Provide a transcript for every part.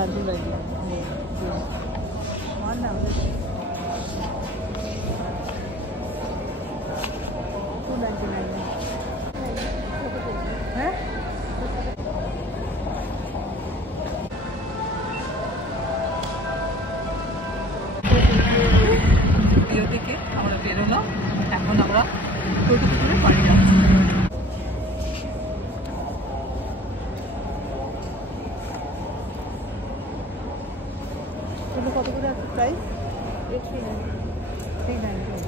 দারুণ লাগে। আমার না আমাদের 299 হ্যাঁ ভিডিও থেকে আমরা বেরোলাম। এখন আমরা টোটো করে বাড়ি যাবো। কত করে আছে প্রাইস? 390।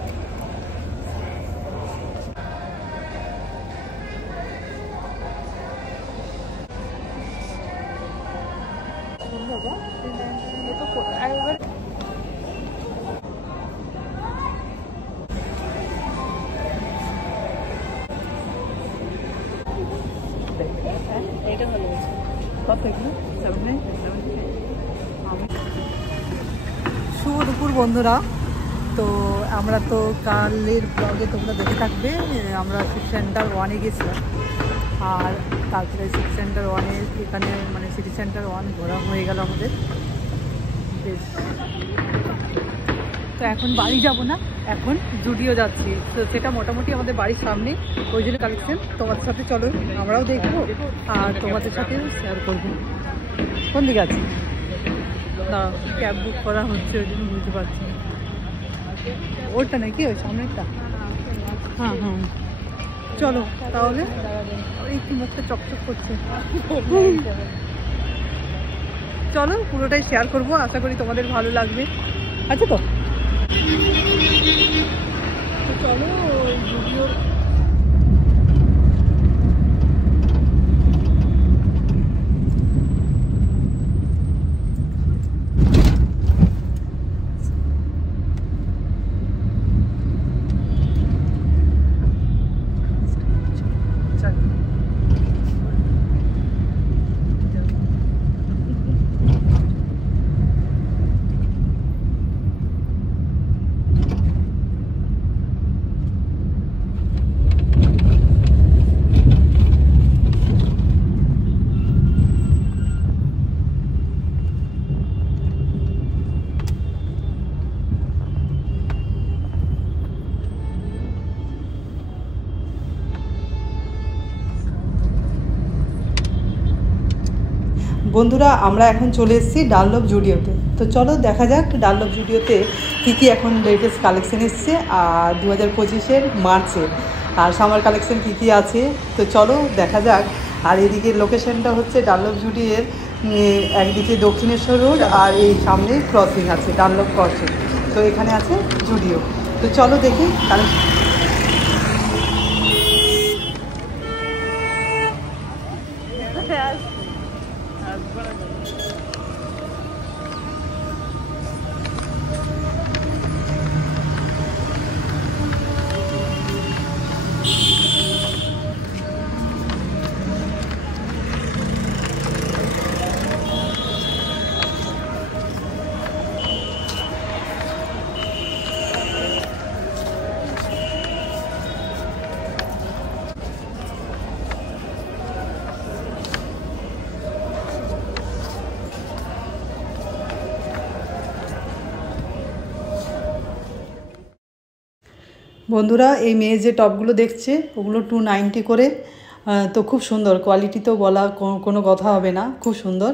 বাবা 390 তো একবার এটা ভালো আছে। কত এগুলো? 79 শুভ দুপুর বন্ধুরা। তো আমরা তো কালের ব্লগে তোমরা দেখে থাকবে, আমরা সিটি সেন্টার 1-এ গেছিলাম। আর তারপরে সিটি সেন্টার 1-এ এখানে মানে সিটি সেন্টার 1 ঘোরা হয়ে গেল আমাদের বেশ। তো এখন বাড়ি যাব না, এখন জুডিও যাচ্ছি। তো সেটা মোটামুটি আমাদের বাড়ির সামনে, ওই জন্য কালেকশন তোমাদের সাথে চলো আমরাও দেখবো আর তোমাদের সাথেও শেয়ার করবো। কোন দিকে আছে না ক্যাব বুক করা হচ্ছে, ওই জন্য বুঝতে পারছি না। ওটা নাকি ওই সামনেরটা? হ্যাঁ হ্যাঁ চলো তাহলে। একটু মুখটা চকচক করছে। চলো পুরোটাই শেয়ার করবো, আশা করি তোমাদের ভালো লাগবে। আচ্ছা তো চলো ভিডিও। বন্ধুরা আমরা এখন চলে এসেছি ডানলপ জুডিওতে। তো চলো দেখা যাক ডানলপ জুডিওতে কী কী এখন লেটেস্ট কালেকশন এসছে আর 2025-এর মার্চে আর সামার কালেকশন কী কী আছে। তো চলো দেখা যাক। আর এদিকে লোকেশনটা হচ্ছে ডানলপ জুডিওর একদিকে দক্ষিণেশ্বর রোড আর এই সামনে ক্রসিং আছে ডানলপ ক্রসিং। তো এখানে আছে জুডিও। তো চলো দেখি কালেকশন। বন্ধুরা এই মেয়ে যে টপগুলো দেখছে ওগুলো 290 করে। তো খুব সুন্দর কোয়ালিটি, তো বলা কোনো কথা হবে না, খুব সুন্দর।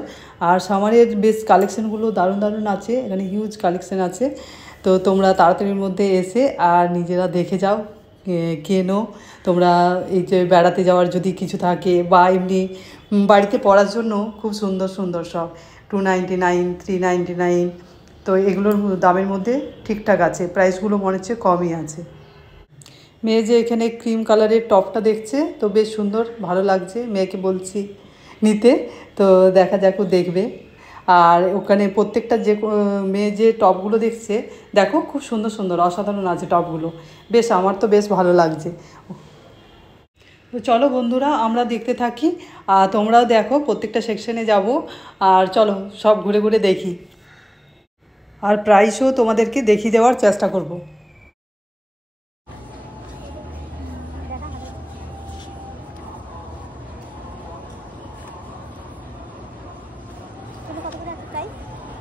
আর সামারের বেশ কালেকশানগুলো দারুণ দারুণ আছে, এখানে হিউজ কালেকশান আছে। তো তোমরা তাড়াতাড়ির মধ্যে এসে আর নিজেরা দেখে যাও, কেনো। তোমরা এই যে বেড়াতে যাওয়ার যদি কিছু থাকে বা এমনি বাড়িতে পরার জন্য খুব সুন্দর সুন্দর সব 299, 399। তো এগুলোর দামের মধ্যে ঠিকঠাক আছে, প্রাইসগুলো মনে হচ্ছে কমই আছে। মেয়ে যে এখানে ক্রিম কালারের টপটা দেখছে তো বেশ সুন্দর, ভালো লাগছে, মেয়েকে বলছি নিতে। তো দেখা যাক ও দেখবে। আর ওখানে প্রত্যেকটা যে মেয়ে যে টপগুলো দেখছে দেখো খুব সুন্দর সুন্দর অসাধারণ আছে টপগুলো, বেশ আমার তো বেশ ভালো লাগছে। তো চলো বন্ধুরা আমরা দেখতে থাকি আর তোমরাও দেখো, প্রত্যেকটা সেকশনে যাব আর চলো সব ঘুরে ঘুরে দেখি আর প্রাইসও তোমাদেরকে দেখিয়ে দেওয়ার চেষ্টা করব। প্রাইস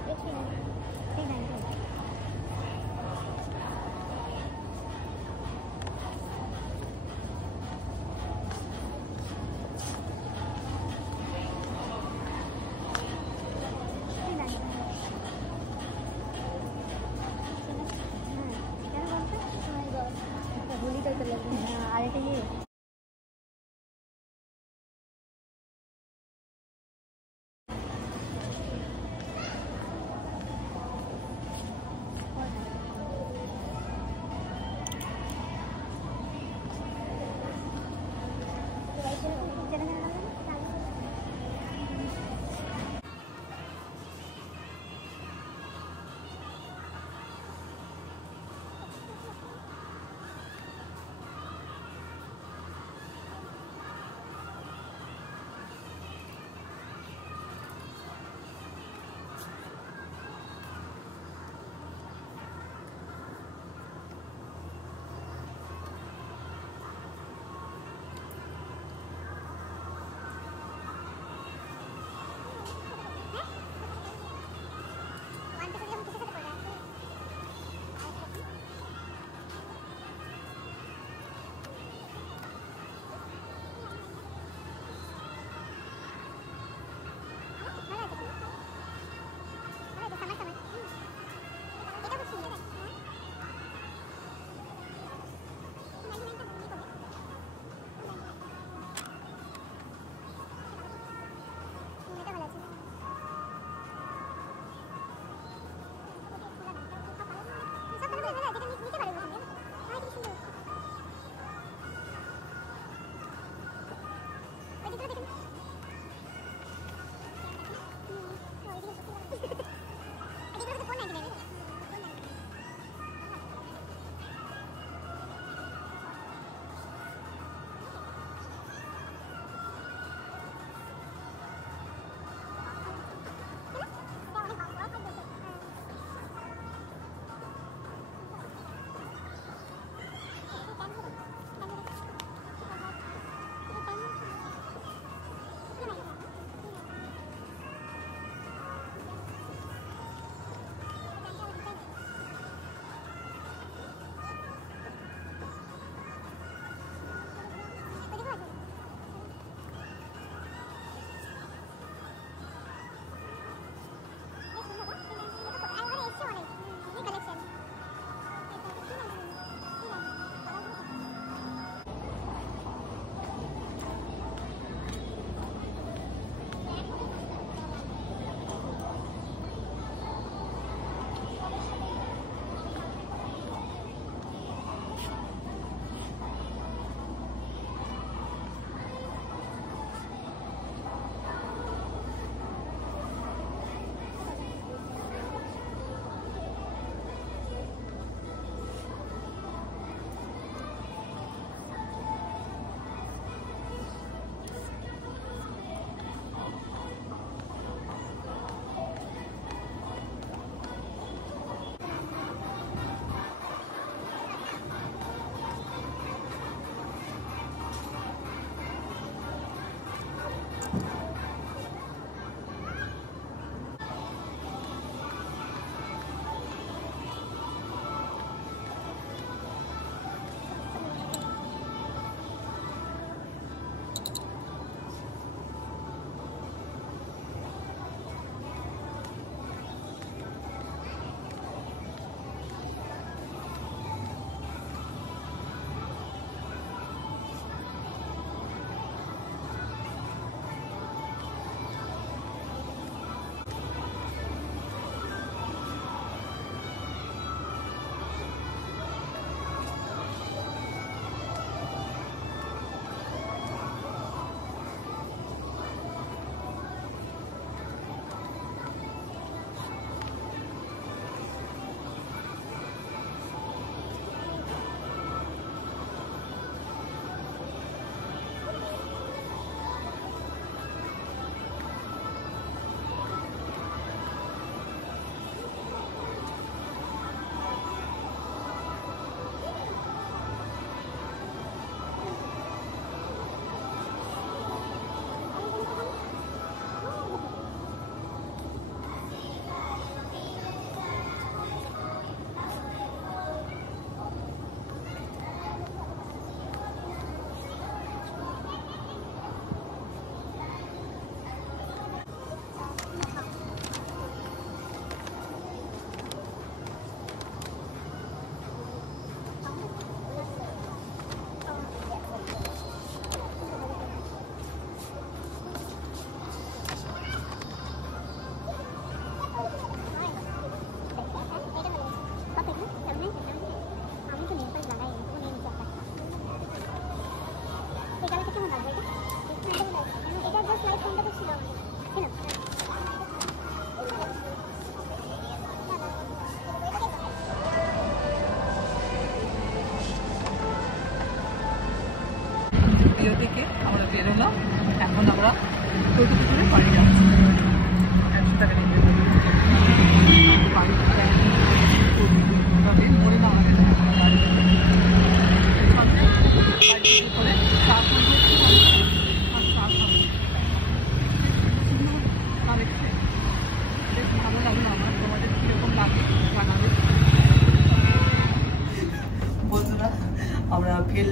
390। আর এটা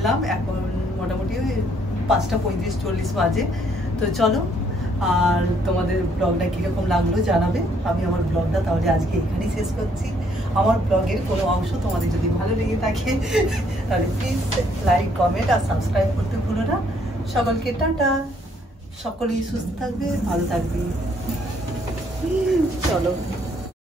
ফেললাম, এখন মোটামুটি 5:35-40 বাজে। তো চলো, আর তোমাদের ব্লগটা কীরকম লাগলো জানাবে। আমি আমার ব্লগটা তাহলে আজকে এখানেই শেষ করছি। আমার ব্লগের কোনো অংশ তোমাদের যদি ভালো লেগে থাকে তাহলে প্লিজ লাইক, কমেন্ট আর সাবস্ক্রাইব করতে ভুলো না। সকলকে টাটা, সকলেই সুস্থ থাকবে, ভালো থাকবে। চলো।